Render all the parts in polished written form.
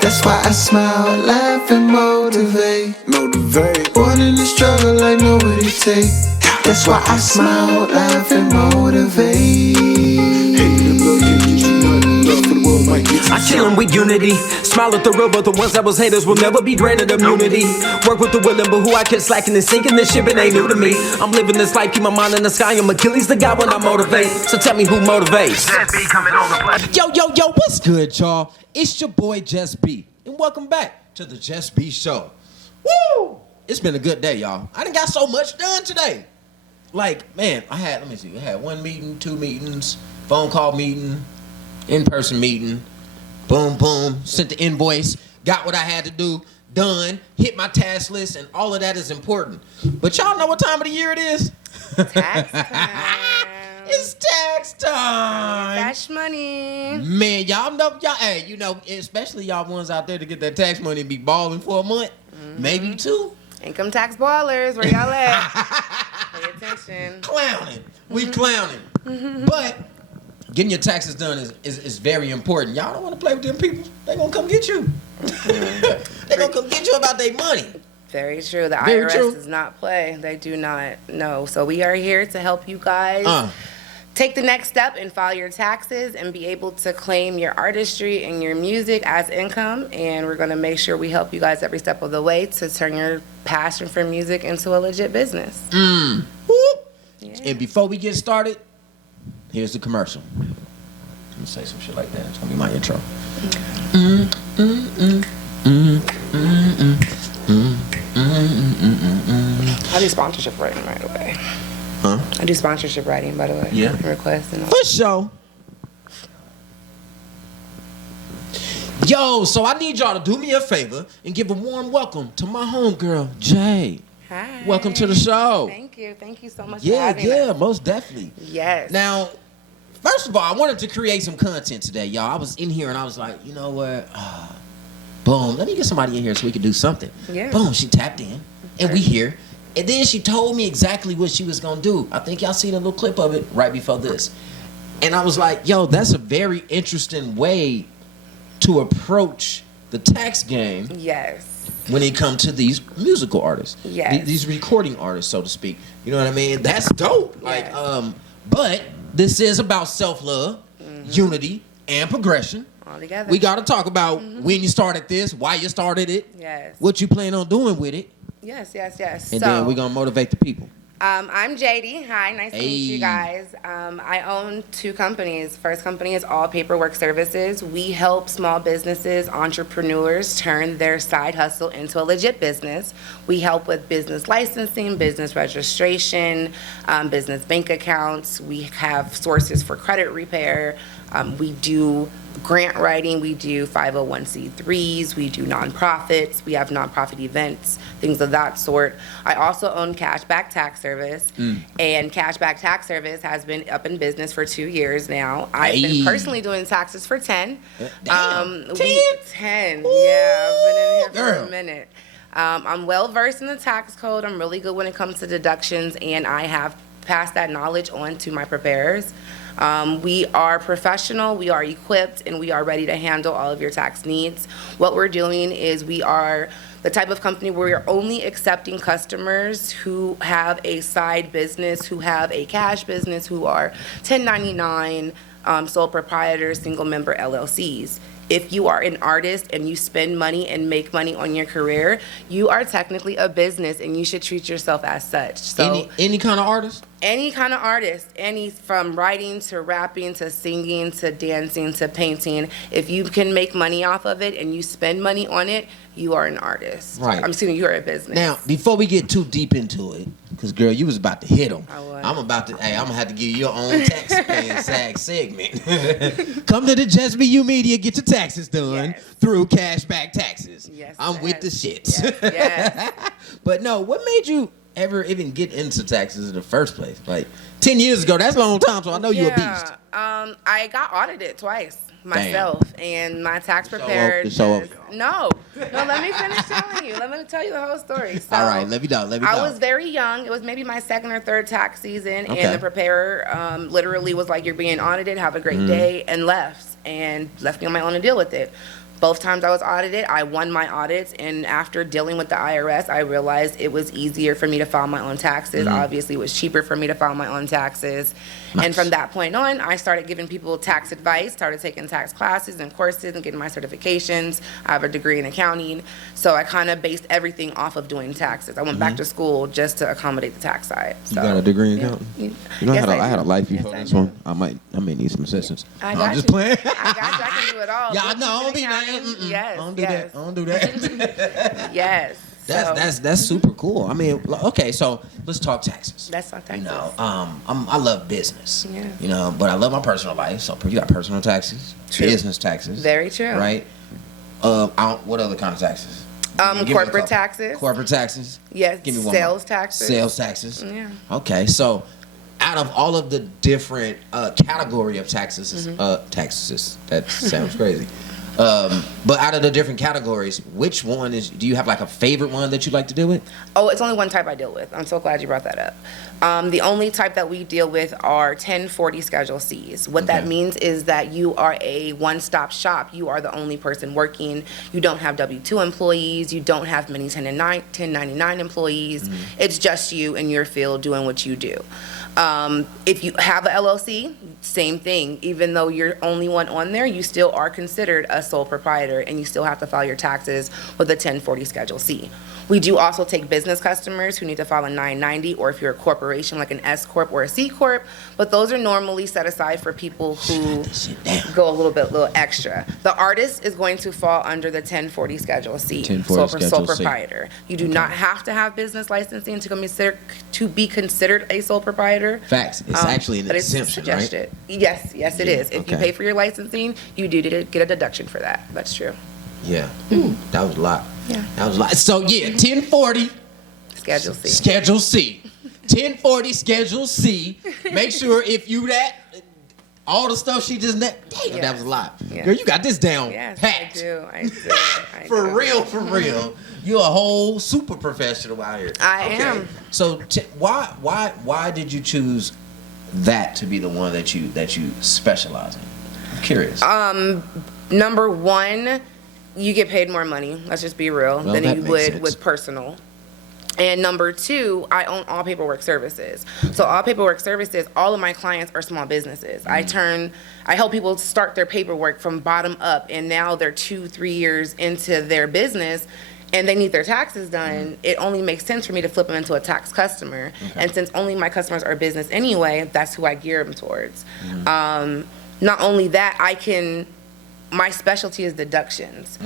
That's why I smile, laugh, and motivate. Born in the struggle like nobody take. That's why I smile, laugh, and motivate. I kill 'em with unity. Smile at the real, but the ones that was haters will never be granted immunity. Work with the willing, but who I kept slacking and sinking this ship, it ain't new to me. I'm living this life, keep my mind in the sky. I'm Achilles, the guy when I motivate. So tell me who motivates. Yo, what's good, y'all? It's your boy JusB, and welcome back to the JusB Show. Woo! It's been a good day, y'all. I done got so much done today. Like, man, I had one meeting, 2 meetings, phone call meeting, in-person meeting, boom, boom, sent the invoice, got what I had to do, done, hit my task list, and all of that is important. But y'all know what time of the year it is? Tax time. It's tax time. Cash money. Man, y'all know, hey, you know, especially y'all ones out there to get that tax money and be balling for a month, maybe 2. Income tax ballers, where y'all at? Pay attention. Clowning. We clowning. But getting your taxes done is very important. Y'all don't want to play with them people. They gonna come get you. They gonna come get you about their money. Very true. The IRS does not play. They do not know. So we are here to help you guys take the next step and file your taxes and be able to claim your artistry and your music as income. And we're going to make sure we help you guys every step of the way to turn your passion for music into a legit business. Whoop. Yeah. And before we get started, here's the commercial. Let me say some shit like that. It's going to be my intro. I do sponsorship writing right away. Huh? I do sponsorship writing, by the way. Yeah. Requests and all. For sure. Yo, so I need y'all to do me a favor and give a warm welcome to my homegirl, Jay. Hi. Welcome to the show. Thank you. Thank you so much for having Yeah, us. most definitely. Yes. Now, first of all, I wanted to create some content today, y'all. I was in here and I was like, you know what? Boom, let me get somebody in here so we can do something. Yeah. Boom, she tapped in and we here. And then she told me exactly what she was going to do. I think y'all seen a little clip of it right before this. And I was like, yo, that's a very interesting way to approach the tax game. Yes. When it comes to these musical artists. Yes. These recording artists, so to speak. You know what I mean? That's dope. Yes. Like, but this is about self-love, unity, and progression. All together. We got to talk about when you started this, why you started it, Yes. what you plan on doing with it. Yes. And then we're going to motivate the people. I'm JD. Hi, nice to meet you guys. I own 2 companies. First company is All Paperwork Services. We help small businesses, entrepreneurs turn their side hustle into a legit business. We help with business licensing, business registration, business bank accounts. We have sources for credit repair. We do grant writing, we do 501c3s, we do nonprofits, we have nonprofit events, things of that sort. I also own CashBack Tax Service, and CashBack Tax Service has been up in business for 2 years now. I've been personally doing taxes for 10. Damn. 10? 10, yeah, I've been in here for Girl. a minute. I'm well versed in the tax code. I'm really good when it comes to deductions, and I have passed that knowledge on to my preparers. We are professional, we are equipped, and we are ready to handle all of your tax needs. What we're doing is we are the type of company where we're only accepting customers who have a side business, who have a cash business, who are 1099, sole proprietors, single member LLCs. If you are an artist and you spend money and make money on your career, you are technically a business and you should treat yourself as such. So Any kind of artist? Any kind of artist, from writing to rapping to singing to dancing to painting, if you can make money off of it and you spend money on it, you are an artist. Right. I'm assuming you're a business. Now, before we get too deep into it, because girl, you was about to hit them. I was. I'm gonna have to give you your own tax-paying SAG segment. Come to the JusB Media, get your taxes done through CashBack Taxes. Yes, I'm with the shits. Yes. But no, what made you ever even get into taxes in the first place? Like 10 years ago, that's a long time, so I know you're a beast. I got audited twice. myself. And my tax preparer. No, let me finish telling you. Let me tell you the whole story. So, all right, let me know. I was very young. It was maybe my second or third tax season, and the preparer literally was like, "You're being audited. Have a great day," and left me on my own to deal with it. Both times I was audited, I won my audits, and after dealing with the IRS, I realized it was easier for me to file my own taxes. Obviously, it was cheaper for me to file my own taxes. Nice. And from that point on, I started giving people tax advice, started taking tax classes and courses and getting my certifications. I have a degree in accounting, so I kind of based everything off of doing taxes. I went back to school just to accommodate the tax side. So, you got a degree in accounting? You know, I had a life before this one. I may need some assistance. I'm just playing. I got you. I can do it all. Yeah, no, don't be Yes. I don't do that. I don't do that. Yes. That's super cool. I mean, okay, so let's talk taxes. Let's talk taxes. You know, I love business. Yeah. You know, but I love my personal life. So you got personal taxes, business taxes. Very true. Right. What other kind of taxes? Corporate taxes. Corporate taxes. Yes. Give me one sales more. taxes. Sales taxes. Yeah. Okay, so out of all of the different category of taxes, taxes. That sounds crazy. But out of the different categories, which one do you have like a favorite one that you like to deal with? Oh, it's only one type I deal with. I'm so glad you brought that up. The only type that we deal with are 1040 Schedule Cs. What that means is that you are a one-stop shop. You are the only person working. You don't have W-2 employees. You don't have many 1099 employees. It's just you in your field doing what you do. If you have a LLC, same thing. Even though you're only one on there, you still are considered a sole proprietor, and you still have to file your taxes with a 1040 Schedule C. We do also take business customers who need to file a 990, or if you're a corporation like an S Corp or a C Corp, but those are normally set aside for people who go a little extra. The artist is going to fall under the 1040 Schedule C, sole proprietor. You do not have to have business licensing to be considered a sole proprietor. Facts. It's actually an exemption, right? Yes, it is. If you pay for your licensing, you do get a deduction for that. That's true. Yeah. That was a lot. Yeah. That was a lot. So, 1040 Schedule C. Schedule C. 1040 Schedule C. Make sure if you all the stuff she just that was a lot. Yeah. Girl, you got this down packed. I do. For real. You're a whole super professional out here. I am. So why did you choose that to be the one that you specialize in? I'm curious. Number one, you get paid more money, let's just be real, than you would with personal. And number two, I own All Paperwork Services. So All Paperwork Services, all of my clients are small businesses. I help people start their paperwork from bottom up, and now they're 2-3 years into their business and they need their taxes done. It only makes sense for me to flip them into a tax customer. And since only my customers are business anyway, that's who I gear them towards. Not only that, my specialty is deductions.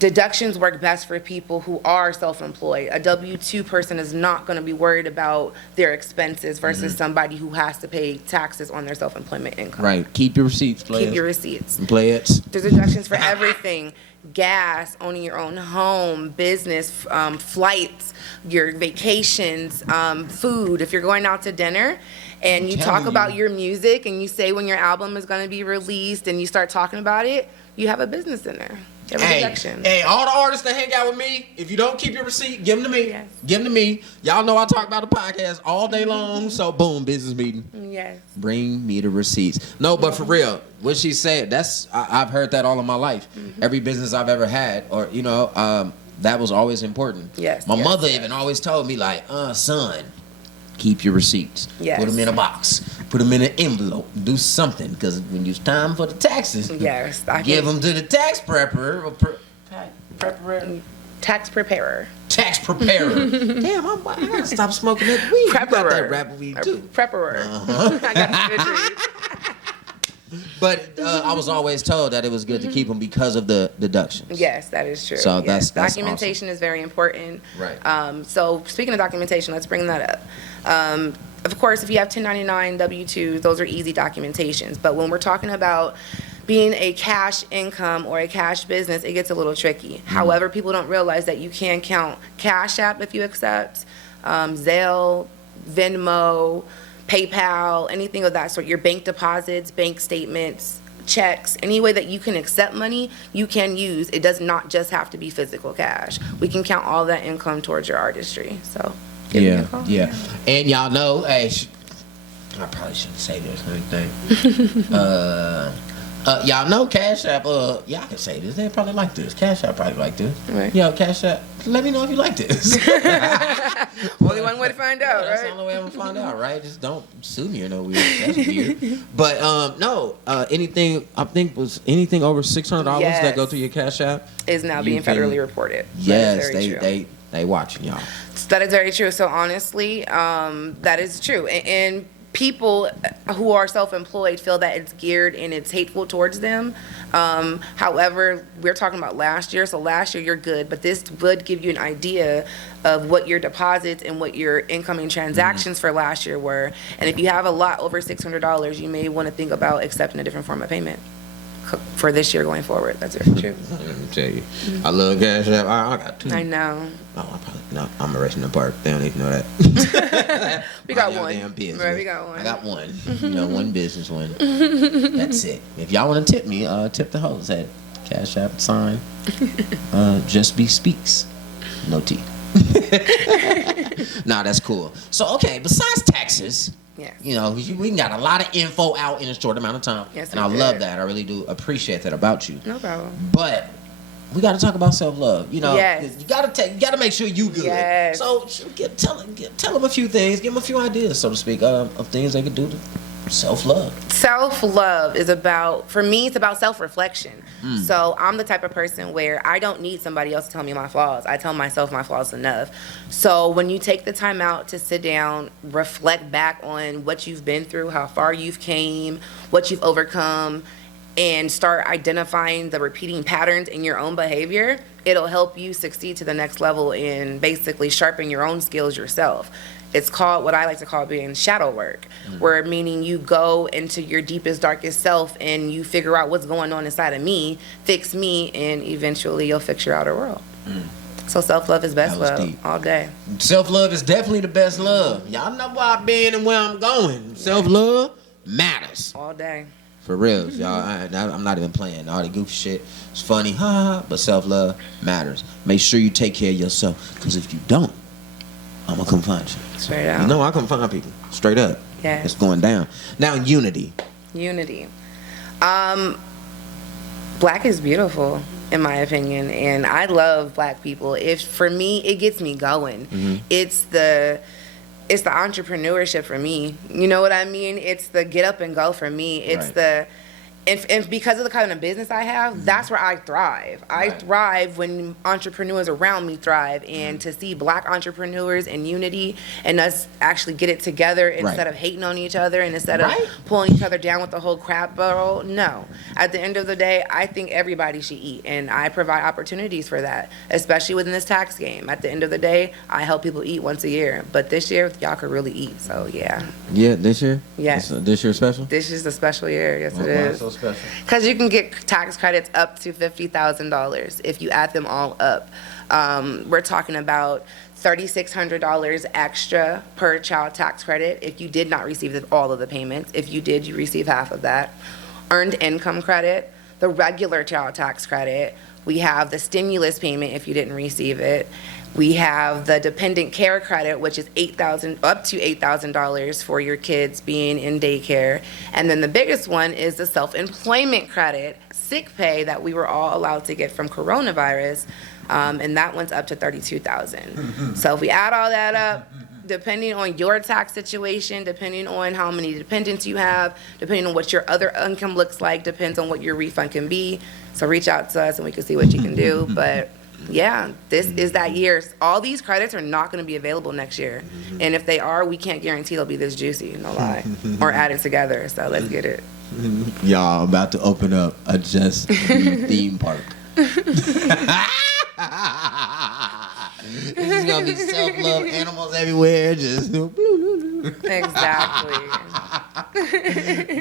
Deductions work best for people who are self-employed. A W-2 person is not going to be worried about their expenses versus somebody who has to pay taxes on their self-employment income. Right. Keep your receipts, players. Keep your receipts. Players. There's deductions for everything. Gas, owning your own home, business, flights, your vacations, food. If you're going out to dinner and you talk about your music and you say when your album is going to be released and you start talking about it, you have a business in there. Hey, all the artists that hang out with me, if you don't keep your receipt, give them to me. Yes. Give them to me. Y'all know I talk about the podcast all day long, so boom, business meeting. Yes. Bring me the receipts. No, but for real, what she said, I've heard that all of my life. Every business I've ever had, or that was always important. Yes. My mother even always told me like, son, keep your receipts. Yes. Put them in a box. Put them in an envelope. Do something, because when it's time for the taxes, give them to the tax prepper. Tax preparer. Tax preparer. Damn, I gotta stop smoking that weed. Prepperer. You got that rapper weed too. Prepperer. I got the good trees. But I was always told that it was good to keep them because of the deductions. Yes, that is true. So that's documentation is very important. Right. So speaking of documentation, let's bring that up. Of course, if you have 1099 W-2s, those are easy documentations. But when we're talking about being a cash income or a cash business, it gets a little tricky. However, people don't realize that you can count Cash App if you accept, Zelle, Venmo, PayPal, anything of that sort. Your bank deposits, bank statements, checks, any way that you can accept money, you can use. It does not just have to be physical cash. We can count all that income towards your artistry. So, give me a call. Yeah. And y'all know, hey, I probably shouldn't say this anything. Y'all know Cash App, y'all can say this. They probably like this. Cash App probably like this. Right. Yo, Cash App, let me know if you like this. Only one way to find out, That's right? the only way I'm gonna find out, right? Just don't sue me or no weird. That's weird. But no, anything over $600 that go through your Cash App is now being federally reported. Yes, they watching y'all. That is very true. So honestly, that is true. And people who are self-employed feel that it's geared and it's hateful towards them. However, we're talking about last year. So last year you're good, but this would give you an idea of what your deposits and what your incoming transactions for last year were. And if you have a lot over $600, you may want to think about accepting a different form of payment for this year going forward. That's very true. Let me tell you, I love Cash App. I got two. I know. Oh, I probably no. I'm a restaurant park. They don't even know that. We got one. Damn business. Right, we got one. I got one. One business one. That's it. If y'all want to tip me, tip the host at Cash App sign. JusB Speaks. No T. Nah, that's cool. So okay, besides taxes. Yes. We got a lot of info out in a short amount of time. Yes, and I love that. I really do appreciate that about you. No problem. But we got to talk about self-love. Yes. You got to make sure you good. Yes. So tell them a few things, give them a few ideas, so to speak, of things they could do to self-love. Self-love is about, for me, it's about self-reflection. So I'm the type of person where I don't need somebody else to tell me my flaws. I tell myself my flaws enough. So when you take the time out to sit down, reflect back on what you've been through, how far you've came, what you've overcome, and start identifying the repeating patterns in your own behavior, it'll help you succeed to the next level and basically sharpen your own skills yourself. It's called, what I like to call, being shadow work, where meaning you go into your deepest, darkest self and you figure out what's going on inside of me, fix me, and eventually you'll fix your outer world. So self-love is best love deep. all day. Self-love is definitely the best love. Y'all know where I've been and where I'm going. Self-love matters. All day. For real, y'all. I'm not even playing. All the goofy shit. It's funny, but self-love matters. Make sure you take care of yourself, because if you don't, I'm going to come find you. Straight out. I come find people. Straight up. Yes. It's going down. Now, unity. Unity. Black is beautiful, in my opinion, and I love black people. For me, it gets me going. It's the entrepreneurship for me. You know what I mean? It's the get up and go for me. It's and because of the kind of business I have, that's where I thrive. I thrive when entrepreneurs around me thrive, and to see black entrepreneurs in unity and us actually get it together instead of hating on each other and instead of pulling each other down with the whole crap barrel. No. At the end of the day, I think everybody should eat, and I provide opportunities for that, especially within this tax game. At the end of the day, I help people eat once a year, but this year, y'all could really eat, so yeah. Yeah, this year? Yes. This year special? This is a special year, yes it is. So special? Because you can get tax credits up to $50,000 if you add them all up. We're talking about $3,600 extra per child tax credit if you did not receive all of the payments. If you did, you receive half of that. Earned income credit, the regular child tax credit. We have the stimulus payment if you didn't receive it. We have the dependent care credit, which is up to $8,000 for your kids being in daycare. And then the biggest one is the self-employment credit, sick pay, that we were all allowed to get from coronavirus. And that one's up to $32,000. So if we add all that up, depending on your tax situation, depending on how many dependents you have, depending on what your other income looks like, depends on what your refund can be. So reach out to us and we can see what you can do. But yeah, this is that year. All these credits are not going to be available next year. And if they are, we can't guarantee they'll be this juicy, no lie, or added together. So let's get it. Y'all about to open up a JusB theme park. This is going to be self-love animals everywhere. Just Exactly.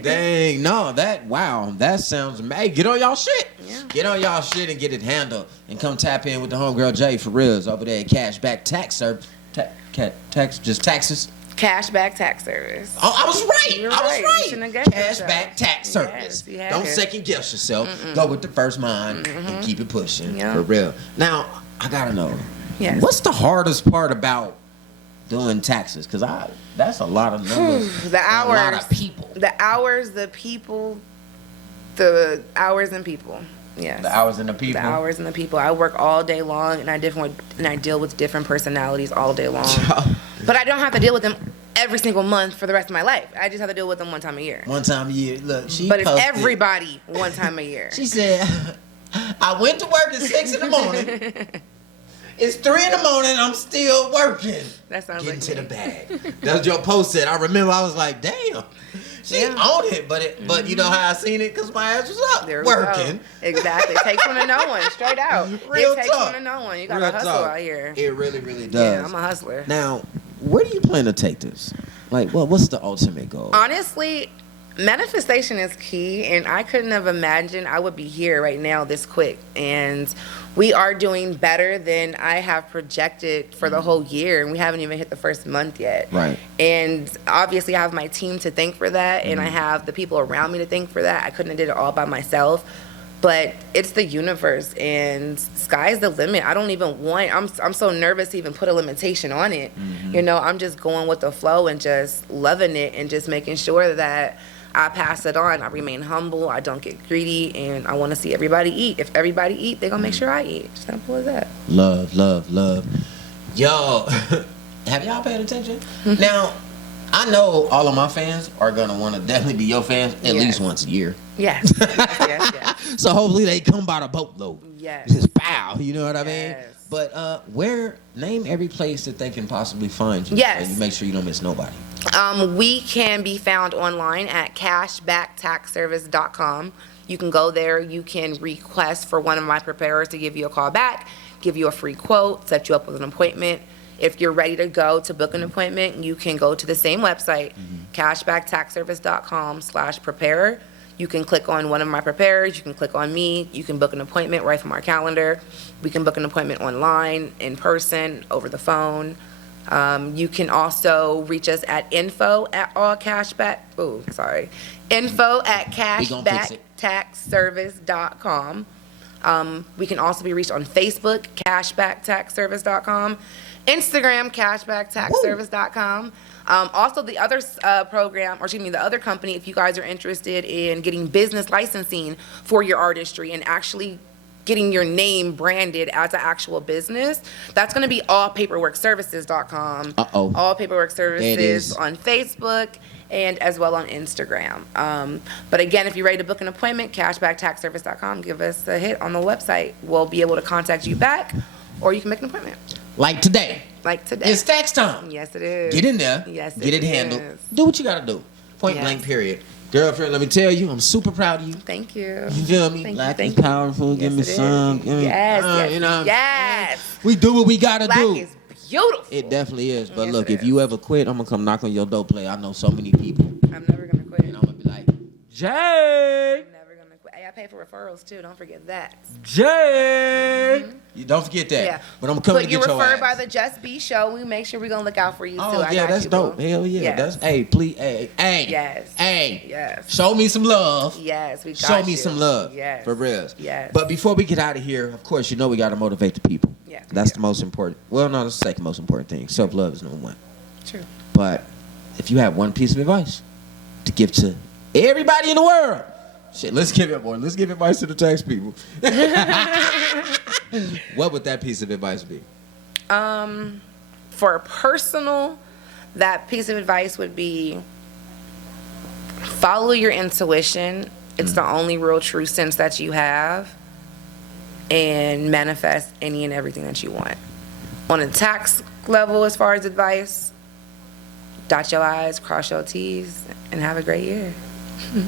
Dang, no, that sounds amazing. Get on y'all shit. Yeah. Get on y'all shit and get it handled. And come tap in with the homegirl Jay for reals over there at CashBack Tax Services. Just taxes. CashBack Tax Service. Oh, I was right. You're I was right. You right. shouldn't have guessed CashBack Tax Service. Yes, you had Don't it. second guess yourself. Go with the first mind and keep it pushing. Yeah. For real. Now, I gotta know. Yes. What's the hardest part about doing taxes? Because that's a lot of numbers. The hours. A lot of people. The hours, the people, the hours and people. Yes. The hours and the people. The hours and the people. I work all day long, and I deal with different personalities all day long. But I don't have to deal with them every single month for the rest of my life. I just have to deal with them one time a year. One time a year. Look, she But it's posted. everybody one time a year. She said, I went to work at 6 in the morning. It's 3 in the morning. I'm still working. That sounds Getting like to me. the bag. That's what your post said. I remember I was like, damn. She Yeah. owned it, but you know how I seen it? Because my ass was up There we working. go. Exactly. It takes one to know one. Straight out. Real it takes talk. one to know one. You got to Real hustle talk. out here. It really, really does. Yeah, I'm a hustler. Now, where do you plan to take this? Like, what's the ultimate goal? Honestly, manifestation is key, and I couldn't have imagined I would be here right now this quick. And we are doing better than I have projected for the whole year, and we haven't even hit the first month yet. Right. And obviously, I have my team to thank for that, and I have the people around me to thank for that. I couldn't have did it all by myself. But it's the universe, and sky's the limit. I don't even want. I'm so nervous to even put a limitation on it. You know, I'm just going with the flow and just loving it, and just making sure that I pass it on. I remain humble. I don't get greedy, and I want to see everybody eat. If everybody eat, they're gonna make sure I eat. Simple as that. Love, love, love. Yo, have y'all paid attention? Now, I know all of my fans are gonna want to definitely be your fans at Yes. least once a year. Yes. yes. So hopefully they come by the boatload. Yes. Just pow, you know what I mean? Yes. But name every place that they can possibly find you. Yes. And you make sure you don't miss nobody. We can be found online at cashbacktaxservice.com. You can go there. You can request for one of my preparers to give you a call back, give you a free quote, set you up with an appointment. If you're ready to go to book an appointment, you can go to the same website, cashbacktaxservice.com/preparer. You can click on one of my preparers. You can click on me. You can book an appointment right from our calendar. We can book an appointment online, in person, over the phone. You can also reach us at info at cashbacktaxservice.com. We can also be reached on Facebook, cashbacktaxservice.com, Instagram, cashbacktaxservice.com. Also, the other the other company, if you guys are interested in getting business licensing for your artistry and actually getting your name branded as an actual business, that's going to be allpaperworkservices.com. Uh-oh. All Paperwork There it Services is. on Facebook and as well on Instagram. But again, if you're ready to book an appointment, cashbacktaxservice.com, give us a hit on the website. We'll be able to contact you back, or you can make an appointment. Like today. Like today. It's tax time. Yes, it is. Get in there. Yes, Get it is. handled. Do what you gotta do. Point Yes. blank, period. Girlfriend, let me tell you, I'm super proud of you. Thank you. You feel me? Thank you, Black thank is you. powerful. Give me Yes, it some. is. Give me, Yes, yes, you know. yes. We do what we gotta Black do. is beautiful. It definitely is. But Yes, look, it if is. you ever quit, I'm gonna come knock on your door, play. I know so many people, I'm never going to quit. and I'm gonna be like, Jay, I'm never going to quit. Hey, I pay for referrals too. Don't forget that. Jay. You don't forget that. Yeah. But I'm gonna come But and you're get your referred ass. by the JusB Show. We make sure we're going to look out for you too. Oh I yeah, got that's you, dope. boo. Hell yeah, Yes. that's hey, please, hey, Yes. hey, Yes. show me some love. Yes, we got Show me you. some love. Yes. For real. Yes. But before we get out of here, of course, you know we got to motivate the people. Yes, we That's do. the most important. Well, no, that's the second most important thing. Self-love is number one. True. But if you have one piece of advice to give to everybody in the world, shit, let's give it more. Let's give advice to the tax people. What would that piece of advice be? For personal, that piece of advice would be follow your intuition. It's the only real true sense that you have, and manifest any and everything that you want. On a tax level, as far as advice, dot your I's, cross your T's, and have a great year.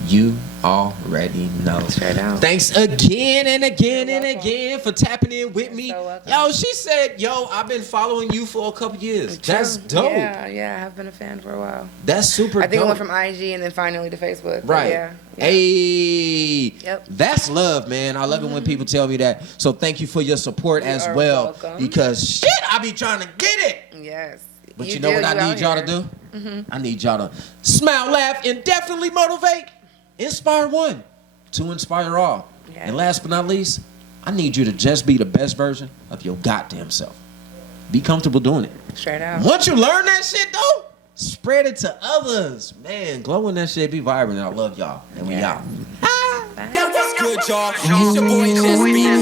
You already know. Straight out. Thanks again and again You're and welcome. again for tapping in with me. so welcome. Yo, she said, yo, I've been following you for a couple years. That's dope. Yeah, I've been a fan for a while. That's super I think dope. I went from IG and then finally to Facebook. but Right. Yeah. Hey. Yep. That's love, man. I love it when people tell me that. So thank you for your support You as are well. welcome. Because shit, I be trying to get it. Yes. But you know what I need y'all to do? I need y'all to smile, laugh, and definitely motivate. Inspire one to inspire all. Yeah. And last but not least, I need you to just be the best version of your goddamn self. Be comfortable doing it. Straight out. Once you learn that shit, though, spread it to others. Man, glowing that shit, be vibrant. I love y'all. And we out. Yo, what's good, y'all? It's your boy JusB.